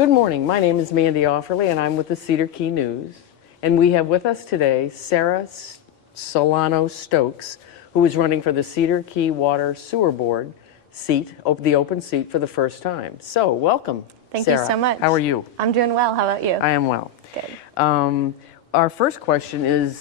Good morning. My name is Mandy Offerly, and I'm with the Cedar Key News. And we have with us today Sarah Solano Stokes, who is running for the Cedar Key Water Sewer Board seat, the open seat, for the first time. So, welcome, Thank Sarah. you so much. How are you? I'm doing well. How about you? I am well. Good. Our first question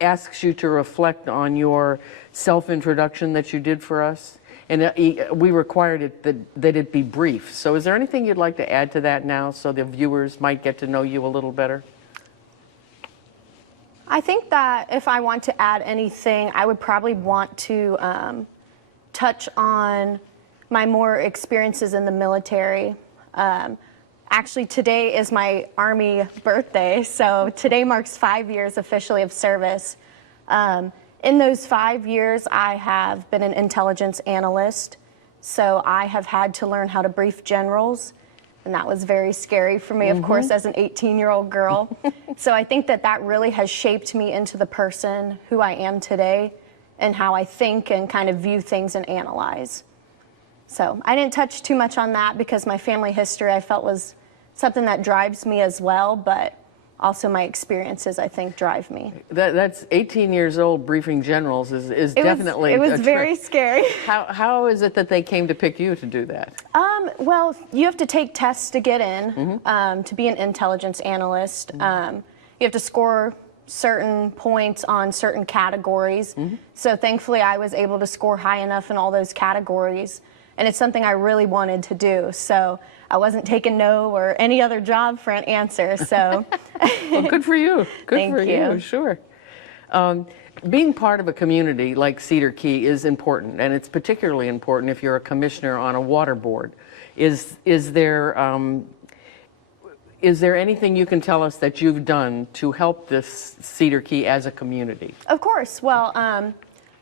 asks you to reflect on your self-introduction that you did for us. And we required that it be brief. So is there anything you'd like to add to that now so the viewers might get to know you a little better? I think that if I want to add anything, I would probably want to touch on my more experiences in the military. Actually, today is my Army birthday, so today marks 5 years officially of service. In those 5 years, I have been an intelligence analyst, so I have had to learn how to brief generals, and that was very scary for me, of course, as an 18-year-old girl. So I think that that really has shaped me into the person who I am today and how I think and kind of view things and analyze. So I didn't touch too much on that because my family history I felt was something that drives me as well, but also my experiences, I think, drive me. That's 18 years old briefing generals is definitely It was very scary. How is it that they came to pick you to do that? Well, you have to take tests to get in, to be an intelligence analyst. You have to score certain points on certain categories. So thankfully, I was able to score high enough in all those categories. And it's something I really wanted to do. So I wasn't taking no or any other job for an answer. So well, good for you. Good for you. Sure. Being part of a community like Cedar Key is important, and it's particularly important if you're a commissioner on a water board. Is there anything you can tell us that you've done to help this Cedar Key as a community? Of course. Well,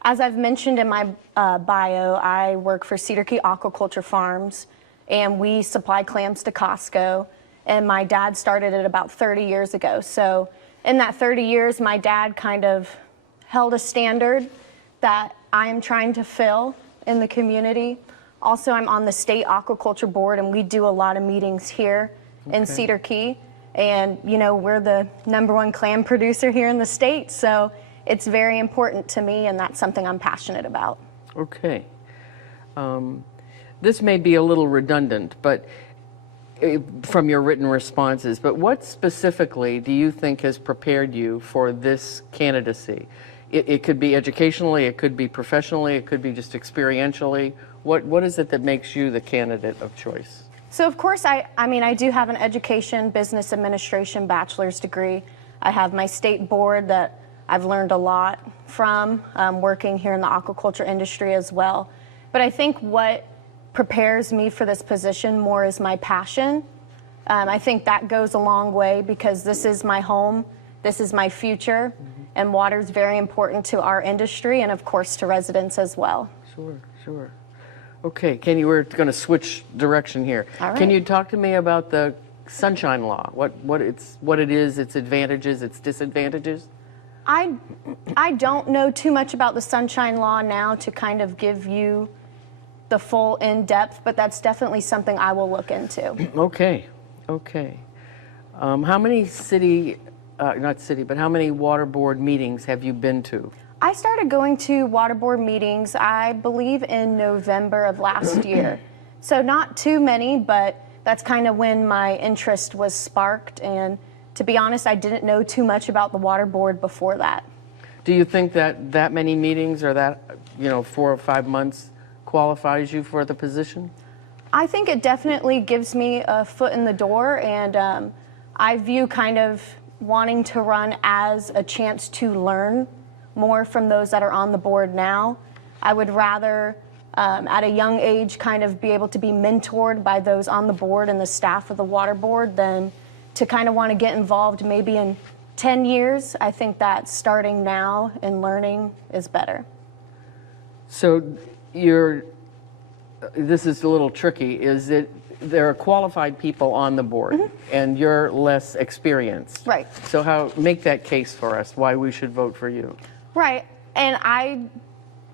as I've mentioned in my bio, I work for Cedar Key Aquaculture Farms, and we supply clams to Costco. And my dad started it about 30 years ago. So in that 30 years, my dad kind of held a standard that I am trying to fill in the community. Also, I'm on the state aquaculture board, and we do a lot of meetings here in Cedar Key. And, you know, we're the #1 clam producer here in the state. So it's very important to me, and that's something I'm passionate about. Okay. This may be a little redundant, but from your written responses, but what specifically do you think has prepared you for this candidacy? It could be educationally, it could be professionally, it could be just experientially. What is it that makes you the candidate of choice? So of course, I mean, I do have an education, business administration bachelor's degree. I have my state board that I've learned a lot from, working here in the aquaculture industry as well. But I think what prepares me for this position more is my passion. I think that goes a long way because this is my home, this is my future, and water is very important to our industry and of course to residents as well. Sure. Okay, we're going to switch direction here. All right. Can you talk to me about the Sunshine Law? What it is, its advantages, its disadvantages? I don't know too much about the Sunshine Law now to kind of give you the full in-depth, but that's definitely something I will look into. Okay. How many how many water board meetings have you been to? I started going to water board meetings, I believe, in November of last year. So not too many, but that's kind of when my interest was sparked. And to be honest, I didn't know too much about the water board before that. Do you think that many meetings or that, 4 or 5 months qualifies you for the position? I think it definitely gives me a foot in the door, and I view kind of wanting to run as a chance to learn more from those that are on the board now. I would rather, at a young age, kind of be able to be mentored by those on the board and the staff of the water board than to kind of want to get involved maybe in 10 years. I think that starting now and learning is better. So this is a little tricky, is it there are qualified people on the board and you're less experienced. Right. So make that case for us, why we should vote for you. Right, and I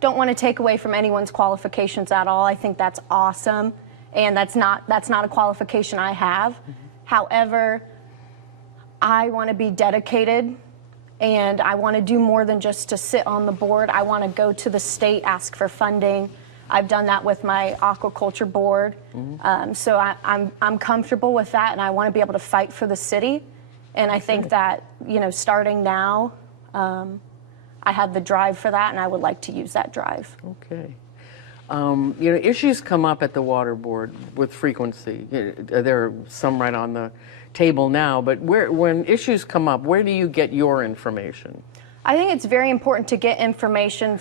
don't want to take away from anyone's qualifications at all. I think that's awesome, and that's not a qualification I have. However, I want to be dedicated, and I want to do more than just to sit on the board. I want to go to the state, ask for funding. I've done that with my aquaculture board. So I'm comfortable with that, and I want to be able to fight for the city. And I think that, you know, starting now, I have the drive for that, and I would like to use that drive. Okay. You know, issues come up at the water board with frequency. There are some right on the table now, but when issues come up, where do you get your information? I think it's very important to get information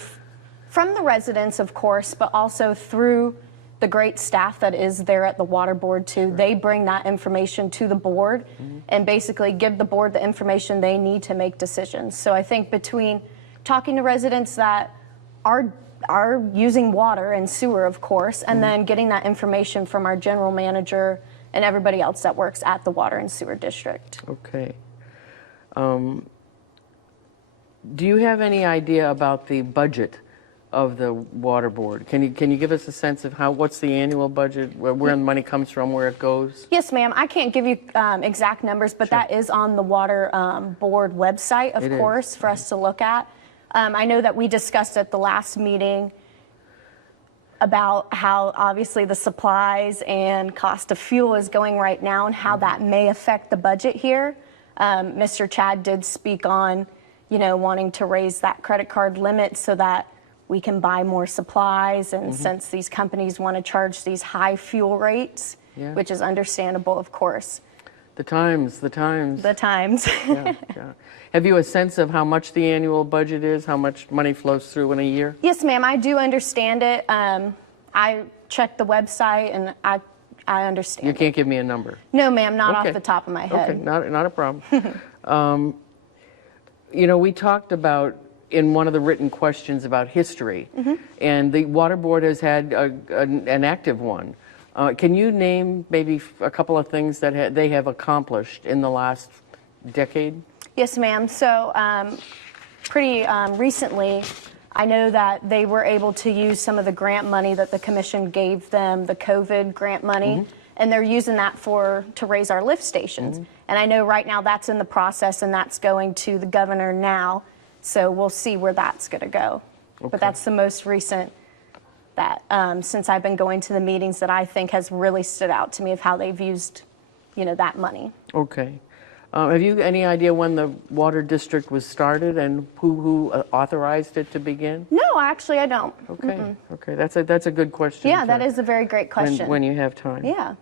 from the residents, of course, but also through the great staff that is there at the water board too. They bring that information to the board and basically give the board the information they need to make decisions. So I think between talking to residents that are using water and sewer, of course, and then getting that information from our general manager and everybody else that works at the water and sewer district. Okay. Do you have any idea about the budget of the water board? Can you give us a sense of what's the annual budget, where the money comes from, where it goes? Yes, ma'am. I can't give you exact numbers, but that is on the water board website, of course, for us to look at. I know that we discussed at the last meeting about how obviously the supplies and cost of fuel is going right now and how that may affect the budget here. Mr. Chad did speak on, you know, wanting to raise that credit card limit so that we can buy more supplies, and since these companies want to charge these high fuel rates, which is understandable, of course. The times. Yeah. Have you a sense of how much the annual budget is, how much money flows through in a year? Yes, ma'am, I do understand it. I checked the website and I understand. You can't give me a number? No, ma'am, not off the top of my head. Okay, not a problem. You know, we talked about in one of the written questions about history, and the water board has had an active one. Can you name maybe a couple of things that they have accomplished in the last decade? Yes, ma'am. So pretty recently, I know that they were able to use some of the grant money that the commission gave them, the COVID grant money, and they're using that to raise our lift stations. And I know right now that's in the process, and that's going to the governor now. So we'll see where that's going to go. Okay. But that's the most recent that, since I've been going to the meetings, that I think has really stood out to me of how they've used, you know, that money. Okay. Have you any idea when the water district was started and who authorized it to begin? No, actually, I don't. Okay. Okay. That's a good question. Yeah, that is a very great question. When you have time. Yeah.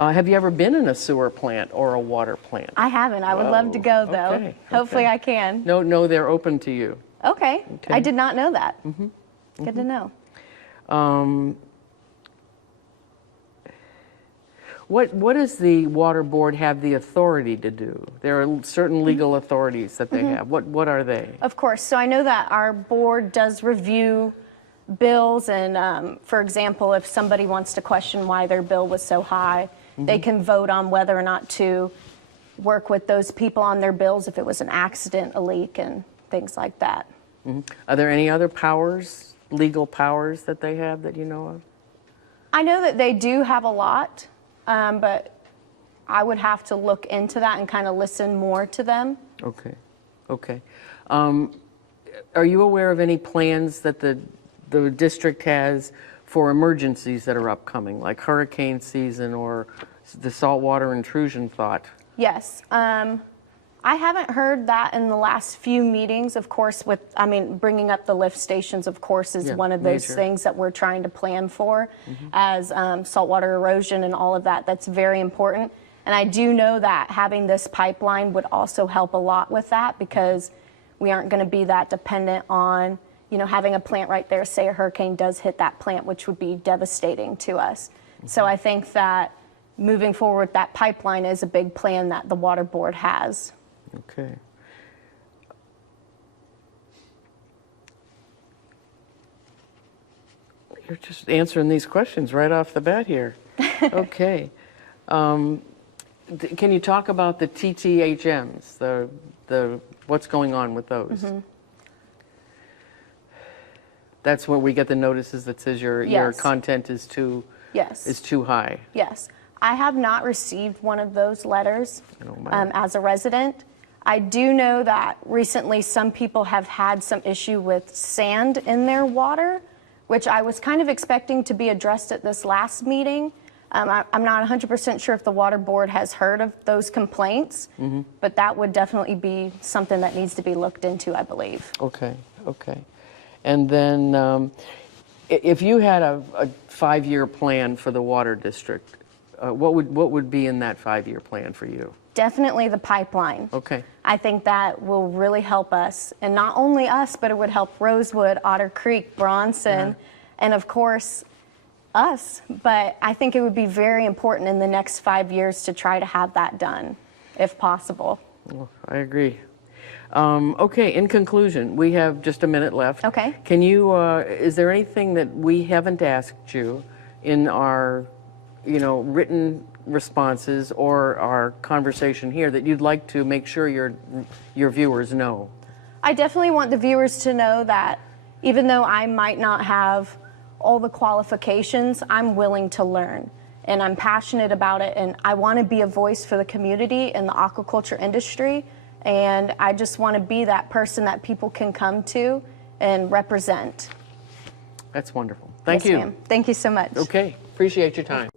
Have you ever been in a sewer plant or a water plant? I haven't. I would love to go, though. Okay. Hopefully I can. No, they're open to you. Okay. I did not know that. Good to know. What does the water board have the authority to do? There are certain legal authorities that they have. What are they? Of course. So I know that our board does review bills, and for example, if somebody wants to question why their bill was so high, they can vote on whether or not to work with those people on their bills if it was an accident, a leak, and things like that. Are there any other powers, legal powers that they have that you know of? I know that they do have a lot, but I would have to look into that and kind of listen more to them. Okay. Okay. Are you aware of any plans that the district has for emergencies that are upcoming, like hurricane season or the saltwater intrusion thought? Yes. I haven't heard that in the last few meetings, of course, bringing up the lift stations, of course, is one of those things that we're trying to plan for as saltwater erosion and all of that. That's very important. And I do know that having this pipeline would also help a lot with that, because we aren't going to be that dependent on, you know, having a plant right there. Say a hurricane does hit that plant, which would be devastating to us. So I think that moving forward, that pipeline is a big plan that the water board has. Okay. You're just answering these questions right off the bat here. Okay. Can you talk about the TTHMs, the what's going on with those? That's where we get the notices that says your content is too high. Yes. I have not received one of those letters mind. as a resident. I do know that recently some people have had some issue with sand in their water, which I was kind of expecting to be addressed at this last meeting. I'm not 100% sure if the water board has heard of those complaints, but that would definitely be something that needs to be looked into, I believe. Okay, okay. And then if you had a 5-year plan for the water district, what would be in that 5-year plan for you? Definitely the pipeline. Okay. I think that will really help us, and not only us, but it would help Rosewood, Otter Creek, Bronson, and of course us. But I think it would be very important in the next 5 years to try to have that done, if possible. Well, I agree. Okay, in conclusion, we have just a minute left. Okay. Can you, is there anything that we haven't asked you in our, written responses or our conversation here that you'd like to make sure your viewers know? I definitely want the viewers to know that even though I might not have all the qualifications, I'm willing to learn, and I'm passionate about it, and I want to be a voice for the community in the aquaculture industry, and I just want to be that person that people can come to and represent. That's wonderful. Thank Yes, you. ma'am. Thank you so much. Okay, appreciate your time.